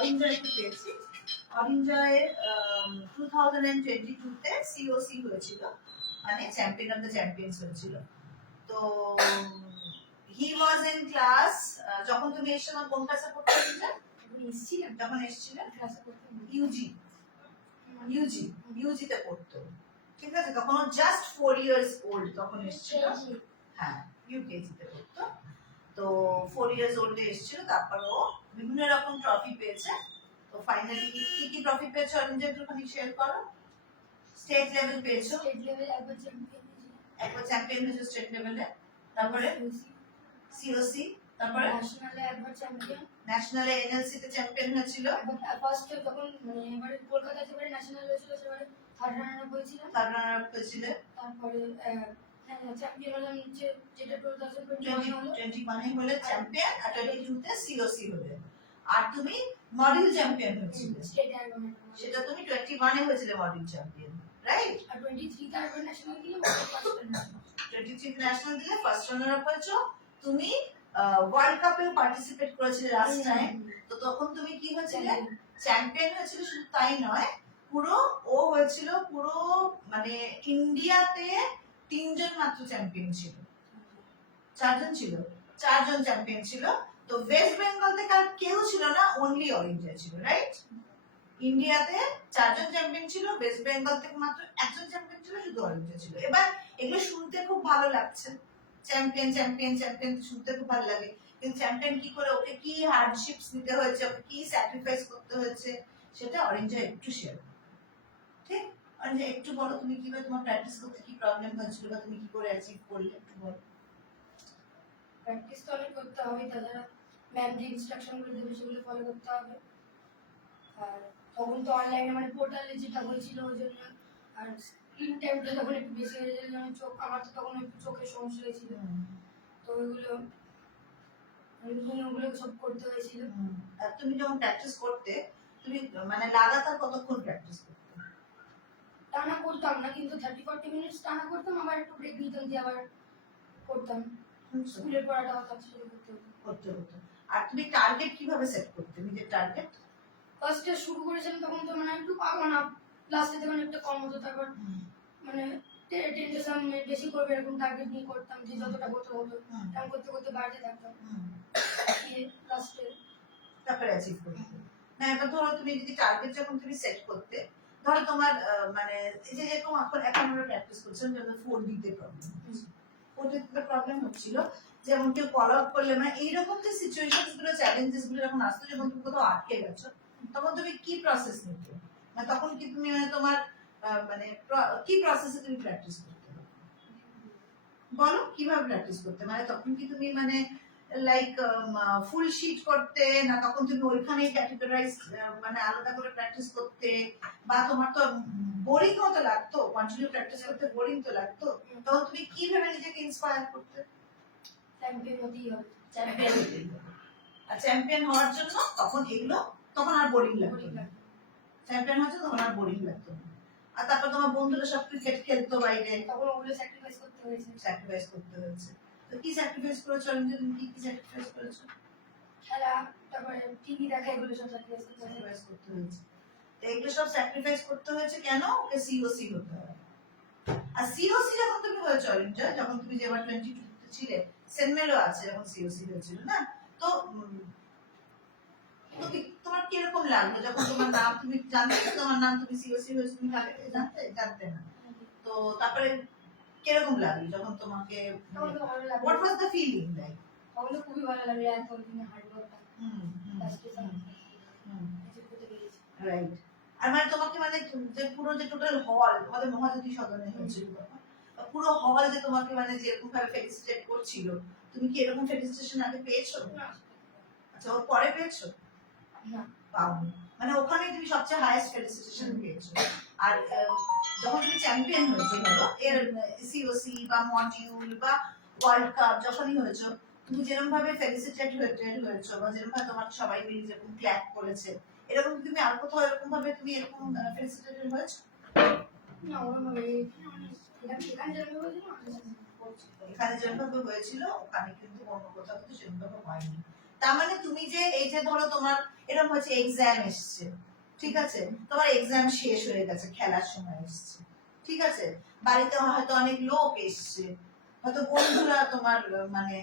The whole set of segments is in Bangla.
অরিঞ্জয়কে পেয়েছি। অরিঞ্জয় 2022-তে সিওসি হয়েছিল, মানে চ্যাম্পিয়ন অফ দ্য চ্যাম্পিয়ন্স হয়েছিল। তো হি ওয়াজ ইন ক্লাস, যখন তুমি এসেছো না কোন ক্লাসে পড়তে এসেছিলে? যখন এসেছিলে ইউজিতে পড়তো, ঠিক আছে? তখন ও জাস্ট 4 ইয়ার্স ওল্ড তখন এসেছিল। হ্যাঁ, ইউকেজিতে পড়তো। তো 4 ইয়ার্স ওল্ডে এসেছিল। তারপর ও বিভিন্ন রকম ট্রফি পেয়েছে। তো ফাইনালি কি কি ট্রফি পেয়েছো অরিঞ্জয়, একটুখানি শেয়ার করো। স্টেট লেভেল পেয়েছো? স্টেট লেভেল একবার চ্যাম্পিয়ন হয়েছে স্টেট লেভেলে। তারপরে সিওসি, তারপরে ন্যাশনালে একবার চ্যাম্পিয়ন, ন্যাশনালে এনএলসি তে চ্যাম্পিয়ন হয়েছিল। ফার্স্ট তখন মানে এবারে কলকাতা থেকে ন্যাশনাল হয়েছিল, সেবারে থার্ড রানার আপ হয়েছিল। তারপরে চ্যাম্পিয়ন হলাম যেটা 2021 হলে চ্যাম্পিয়ন, আর 22 তে সিওসি হলে। আর তুমি মডেল চ্যাম্পিয়ন হয়েছিলে, সেটা তুমি 21 এ হয়েছিলে মডেল চ্যাম্পিয়ন, রাইট? আর 23 তে আরবান ন্যাশনাল দিলে 23 ন্যাশনাল দিলে ফার্স্ট রানার আপ হয়েছো। তুমি ওয়ার্ল্ড কাপে পার্টিসিপেট করেছিলে লাস্ট টাইম। তো তখন তুমি কি হয়েছিলে? চ্যাম্পিয়ন হয়েছিল। শুধু তাই নয়, পুরো ও হয়েছিল পুরো মানে ইন্ডিয়াতে 3 জন মাত্র চ্যাম্পিয়ন ছিল, 4 জন ছিল, 4 জন চ্যাম্পিয়ন ছিল। তো ওয়েস্ট বেঙ্গল থেকে আর কেউ ছিল না, অনলি অরিঞ্জয় ছিল, রাইট? ইন্ডিয়াতে 4 জন চ্যাম্পিয়ন ছিল, ওয়েস্ট বেঙ্গল থেকে মাত্র 1 জন চ্যাম্পিয়ন ছিল, শুধু অরিঞ্জয় ছিল। এবার এগুলো শুনতে খুব ভালো লাগছে, চ্যাম্পিয়ন চ্যাম্পিয়ন চ্যাম্পিয়ন শুনতে খুব ভালো লাগে, কিন্তু চ্যাম্পিয়ন কি করে, ওকে কি হার্ডশিপস নিতে হয়েছে, ওকে কি স্যাক্রিফাইস করতে হয়েছে, সেটা অরিঞ্জয় একটু শেয়ার। ঠিক? অরিঞ্জয় একটু বলো, তুমি কিভাবে তোমার প্র্যাকটিস করতে কি প্রবলেম হয়েছিল, বা তুমি কি করে অ্যাচিভ করলে, একটু বলো। প্র্যাকটিস তো অনেক করতে হবে, তাছাড়া ম্যাম যে ইনস্ট্রাকশনগুলো দেবে সেগুলো ফলো করতে হবে। আর তখন তো অনলাইনে মানে পোর্টালে যেটা হয়েছিল ওই জন্য, আর স্ক্রিন টাইমটা তখন একটু বেশি হয়ে যায়, যেমন চোখ, আমার তো তখন একটু চোখের সমস্যা হয়েছিল, তো ওইগুলো সব করতে হয়েছিল। আর তুমি যখন প্র্যাকটিস করতে, তুমি মানে লাগাতার কতক্ষণ প্র্যাকটিস করতে? টানা করতাম না, কিন্তু 30-40 মিনিট টানা করতাম, আবার একটু ব্রেক নিতাম, দিয়ে আবার করতাম। স্কুলের পড়াটা করতে হতো। আর তুমি টার্গেট কিভাবে সেট করতে, নিজের টার্গেট? ফার্স্টে শুরু করেছিলাম তখন তো মানে একটু পাবো না, লাস্টে তখন একটা কম হতো, তারপর মানে টেন্টেশন বেশি করবে এরকম টার্গেট নিয়ে করতাম, যে যতটা হতো এরকম করতে করতে বাড়তে থাকতাম, লাস্টে তারপরে অ্যাচিভ করতে। না, এবার ধরো তুমি যদি টার্গেট যখন তুমি সেট করতে, ধরো তোমার মানে এই যে যেরকম এখন আমরা প্র্যাকটিস করছিলাম, যেমন 4D তে প্রবলেম হচ্ছে, 4D তে প্রবলেম হচ্ছিল, যেমন কেউ কল আউট করলে, মানে এইরকম যে সিচুয়েশনস গুলো, চ্যালেঞ্জেস গুলো যখন আসতো, যখন তুমি কোথাও আটকে গেছো, তখন তুমি কি প্রসেস নিতে, মানে তখন কি তুমি মানে তোমার মানে কি প্রসেসে তুমি প্র্যাকটিস করতে, বলো কিভাবে প্র্যাকটিস করতে? মানে তখন কি তুমি মানে লাইক ফুল শীট করতে, না তখন তুমি ওইখানেই ক্যাটেগরাইজ মানে আলাদা করে প্র্যাকটিস করতে, বা তোমার তো বোরিং মতো লাগতো, কন্টিনিউ প্র্যাকটিস করতে বোরিং তো লাগতো, তখন তুমি কিভাবে নিজেকে ইন্সপায়ার করতে? চ্যাম্পিয়ন হতেই হবে, চ্যাম্পিয়ন হতেই হবে। আর চ্যাম্পিয়ন হওয়ার জন্য তখন এগুলো তখন আর বোরিং লাগতো না, চ্যাম্পিয়ন হচ্ছে তখন আর বোরিং লাগতো না। আর তারপর তোমার বন্ধুরা সব ক্রিকেট খেলতো বাইরে, তখন ওগুলো স্যাক্রিফাইস করতে হয়েছে। তো কি স্যাক্রিফাইস করেছো অরিঞ্জয়, তুমি কি কি স্যাক্রিফাইস করেছো? খেলা, তারপরে টিভি দেখা, এগুলো সব স্যাক্রিফাইস করতে হয়েছে। তো এগুলো সব স্যাক্রিফাইস করতে হয়েছে কেন? ওকে সিওসি হতে হবে। আর সিওসি যখন তুমি হয়েছো অরিঞ্জয়, যখন তুমি যে এবার 22 তে ছিলে, সেনমেলও আছে যখন সিওসি হয়েছিল না, তো তোমার কিরকম লাগলো যখন তোমার নাম, তুমি জানতে তোমার নাম, তুমি সিওসি হয়েছো, তুমি জানতে না, তো তারপরে কিরকম লাগলো যখন তোমাকে, what was the feeling like? তখন তো খুবই ভালো লাগলো, এত দিনে হার্ড ওয়ার্কটা রাইট। আর মানে তোমাকে মানে যে পুরো যে টোটাল হল, আমাদের মহাজ্যোতি সদনে হয়েছিল পুরো হল যে তোমাকে মানে যেরকম ভাবে ফেলিসিটেট করছিল, তুমি কি এরকম ফেলিসিটেশন আগে পেয়েছো? আচ্ছা, ওর পরে পেয়েছো? না, পাওনি, মানে ওখানে তুমি সবচেয়ে হাইয়েস্ট ফেলিসিটেশন পেয়েছো। আর যখন তুমি চ্যাম্পিয়ন হয়েছো, ধরো এর সিওসি বা মডিউল বা ওয়ার্ল্ড কাপ যখনই হয়েছো, তুমি যেরকম ভাবে ফেলিসিটেট হয়েছো, বা যেরকম ভাবে তোমাকে সবাই মিলে যেরকম ক্ল্যাপ করেছে, এরকম তুমি আর কোথাও এরকম ভাবে তুমি এরকম ফেলিসিটেটেড হয়েছো? না, ওরকমভাবে এখানে যেরকম হয়েছিল ওখানে কিন্তু অন্য কোথাও কিন্তু সেরকম হয়নি। তার মানে তুমি যে এই যে ধরো তোমার এরকম হচ্ছে এক্সাম এসছে, ঠিক আছে, তোমার এক্সাম শেষ হয়ে গেছে, খেলার সময় এসছে, ঠিক আছে, বাড়িতে হয়তো অনেক লোক এসছে, হয়তো বন্ধুরা তোমার মানে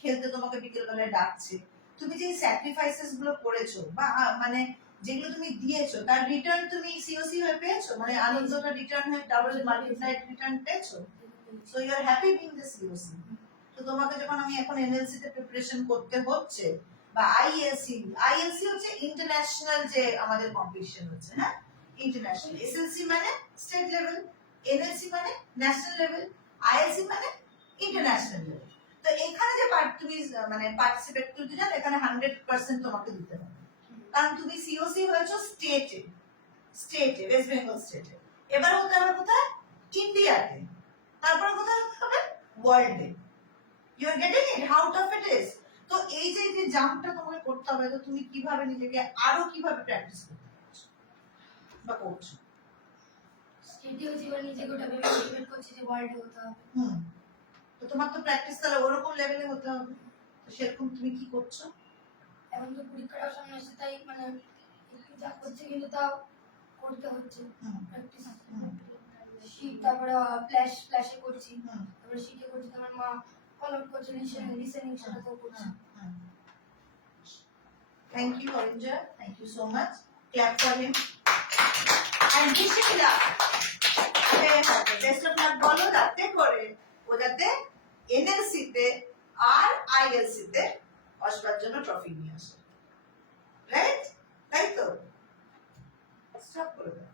খেলতে তোমাকে বিকেল বেলায় ডাকছে, তুমি যে স্যাক্রিফাইসেস গুলো করেছো বা মানে যেগুলো তুমি দিয়েছো তার রিটার্ন তুমি সিওসি হয়ে পেয়েছো, মানে আনন্দটা রিটার্ন হয়ে ডাবল মাল্টিপ্লাইড রিটার্ন পেয়েছো, so you are happy being the COC. তো তোমাকে যখন আমি এখন এনএলসি তে প্রিপারেশন করতে হচ্ছে বা আইএলসি হচ্ছে ইন্টারন্যাশনাল যে আমাদের কম্পিটিশন হচ্ছে, হ্যাঁ, ইন্টারন্যাশনাল, এসএলসি মানে স্টেট লেভেল, এনএলসি মানে ন্যাশনাল লেভেল, আইএলসি মানে ইন্টারন্যাশনাল লেভেল। তো এখানে যে তুমি মানে পার্টিসিপেট করতে চাও এখানে 100% তোমাকে দিতে হবে, কারণ তুমি সিওসি হয়েছো স্টেটে, ওয়েস্ট বেঙ্গল স্টেটে, এবার হতে হবে কোথায়, ইন্ডিয়াতে, তারপরে কোথায় হবে, ওয়ার্ল্ডে। You are getting it how tough it is. তো এই যে জাম্পটা তোমাকে করতে হবে, তো তুমি কিভাবে নিজেকে আরো কিভাবে প্র্যাকটিস করতে পারছো বা করছো? স্টেটে হচ্ছে এবার নিজেকে ওটা ভেবে মোটিভেট করছি যে ওয়ার্ল্ডে হতে হবে। তো তোমার তো প্র্যাকটিস তাহলে ওরকম লেভেলে হতে হবে, তো সেরকম তুমি কি করছো? এখন তো পরীক্ষাটাও সামনে আসছে, তাই মানে একটু যা করছে কিন্তু তাও করতে হচ্ছে প্র্যাকটিস। শীত তারপরে ফ্ল্যাশে করছি, তারপরে শীতে করছি, তোমার মা ফলো করছে, লিসেনিং সেটাতেও করছি। Thank you, Orinja. Thank you so much. Clap for him. And wish him luck. Best of luck বলো, যাতে করে ও যাতে এনএলসি তে আর আইএলসি তে আসবার জন্য ট্রফি নিয়ে আসে, রাইট? তাই তো? স্টপ করে দাও।